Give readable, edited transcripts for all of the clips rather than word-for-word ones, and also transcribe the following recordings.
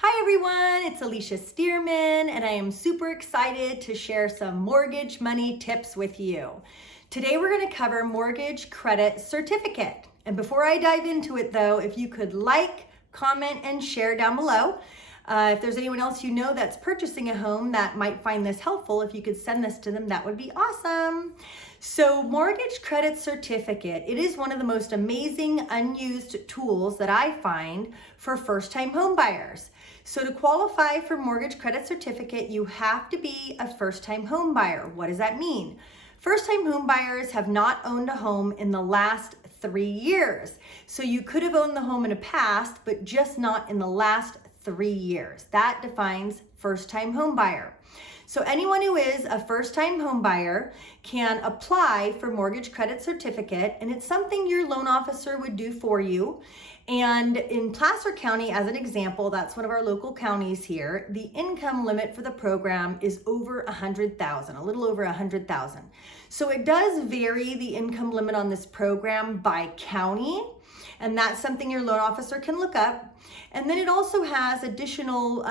Hi everyone, it's Alicia Stearman and I am super excited to share some mortgage money tips with you. Today we're going to cover mortgage credit certificate. And before I dive into it though, if you could like, comment, and share down below. If there's anyone else you know that's purchasing a home that might find this helpful, if you could send this to them, that would be awesome. So mortgage credit certificate, it is one of the most amazing unused tools that I find for first-time home buyers. So to qualify for mortgage credit certificate, you have to be a first-time home buyer. What does that mean? First-time home buyers have not owned a home in the last 3 years. So you could have owned the home in the past, but just not in the last 3 years. That defines first-time home buyer. So anyone who is a first-time home buyer can apply for mortgage credit certificate, and it's something your loan officer would do for you. And in Placer County, as an example, that's one of our local counties here, the income limit for the program is over $100,000, a little over $100,000. So it does vary, the income limit on this program, by county, and that's something your loan officer can look up. And then it also has additional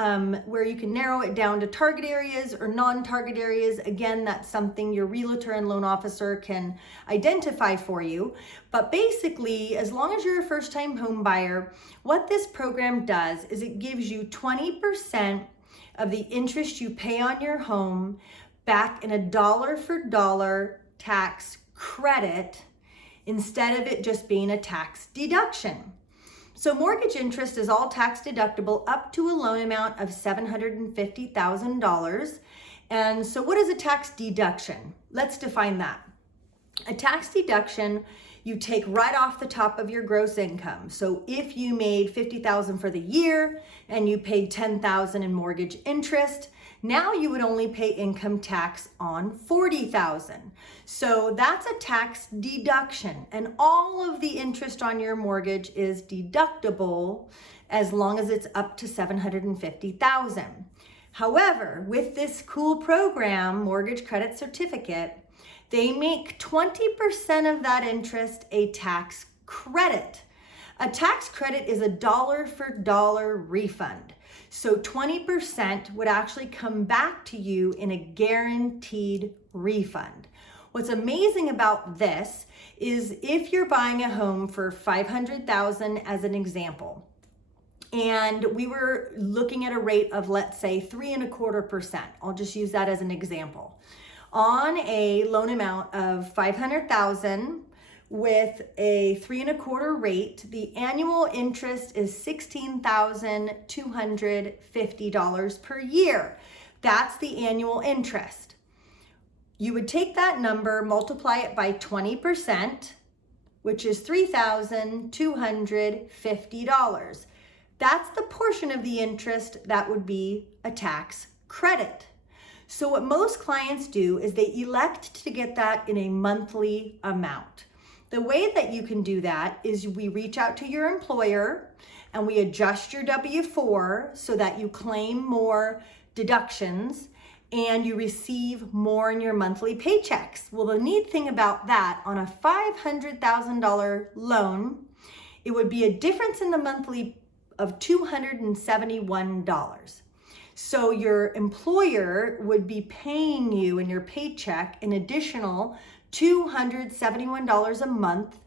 where you can narrow it down to target areas or non-target areas. Again, that's something your realtor and loan officer can identify for you. But basically, as long as you're a first-time home buyer, what this program does is it gives you 20% of the interest you pay on your home back in a dollar-for-dollar tax credit, instead of it just being a tax deduction. So mortgage interest is all tax deductible up to a loan amount of $750,000. And so what is a tax deduction? Let's define that. A tax deduction you take right off the top of your gross income. So if you made $50,000 for the year and you paid $10,000 in mortgage interest, now you would only pay income tax on $40,000. So that's a tax deduction, and all of the interest on your mortgage is deductible as long as it's up to $750,000. However, with this cool program, Mortgage Credit Certificate, they make 20% of that interest a tax credit. A tax credit is a dollar-for-dollar refund. So 20% would actually come back to you in a guaranteed refund. What's amazing about this is if you're buying a home for $500,000 as an example, and we were looking at a rate of, let's say, 3.25%. I'll just use that as an example. On a loan amount of $500,000 with a 3.25% rate, the annual interest is $16,250 per year. That's the annual interest. You would take that number, multiply it by 20%, which is $3,250. That's the portion of the interest that would be a tax credit. So what most clients do is they elect to get that in a monthly amount. The way that you can do that is we reach out to your employer and we adjust your W-4 so that you claim more deductions and you receive more in your monthly paychecks. Well, the neat thing about that, on a $500,000 loan, it would be a difference in the monthly of $271. So your employer would be paying you in your paycheck an additional $271 a month,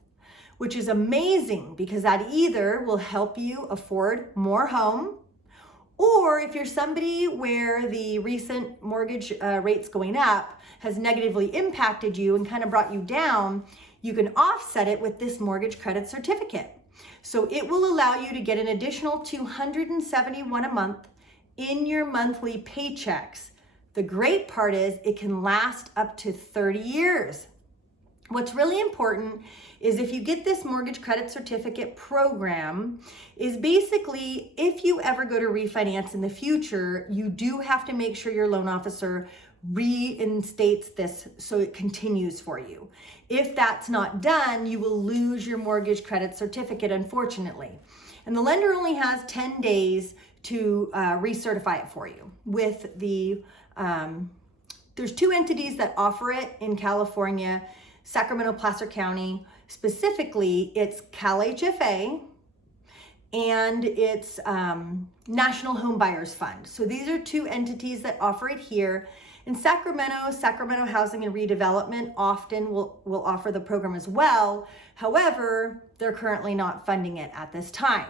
which is amazing because that either will help you afford more home, or if you're somebody where the recent mortgage rates going up has negatively impacted you and kind of brought you down, you can offset it with this mortgage credit certificate. So it will allow you to get an additional $271 a month in your monthly paychecks. The great part is it can last up to 30 years. What's really important is if you get this mortgage credit certificate program, is basically if you ever go to refinance in the future, you do have to make sure your loan officer reinstates this so it continues for you. If that's not done, you will lose your mortgage credit certificate, unfortunately. And the lender only has 10 days to recertify it for you. With the, there's 2 entities that offer it in California, Sacramento, Placer County. Specifically, it's CalHFA and it's National Home Buyers Fund. So these are two entities that offer it here. In Sacramento Housing and Redevelopment often will offer the program as well. However, they're currently not funding it at this time.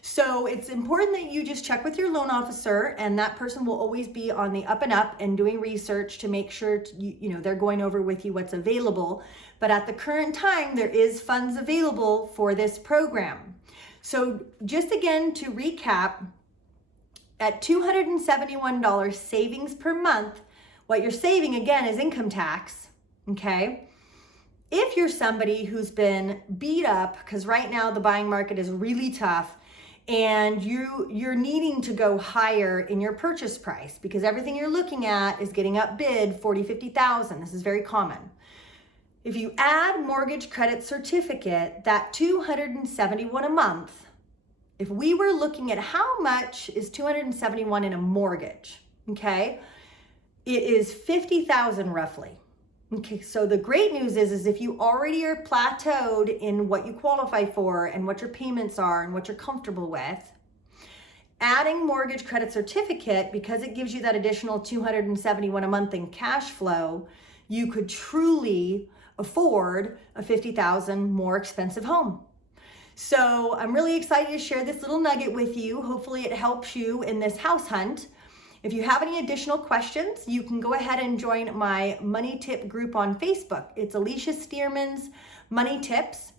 So it's important that you just check with your loan officer, and that person will always be on the up and up and doing research to make sure they're going over with you what's available. But at the current time, there is funds available for this program. So just again to recap, at $271 savings per month, what you're saving again is income tax, okay? If you're somebody who's been beat up, because right now the buying market is really tough, and you're needing to go higher in your purchase price because everything you're looking at is getting upbid 40, 50,000. This is very common. If you add mortgage credit certificate, that $271 a month, if we were looking at how much is $271 in a mortgage, okay? It is $50,000 roughly. Okay, so the great news is if you already are plateaued in what you qualify for and what your payments are and what you're comfortable with, adding mortgage credit certificate, because it gives you that additional $271 a month in cash flow, you could truly afford a $50,000 more expensive home. So I'm really excited to share this little nugget with you. Hopefully it helps you in this house hunt. If you have any additional questions, you can go ahead and join my money tip group on Facebook. It's Alicia Stearman's Money Tips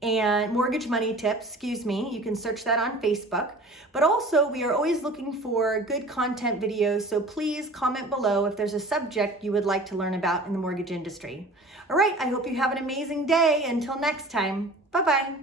and Mortgage Money Tips, You can search that on Facebook. But also, we are always looking for good content videos, so please comment below if there's a subject you would like to learn about in the mortgage industry. All right, I hope you have an amazing day. Until next time, bye-bye.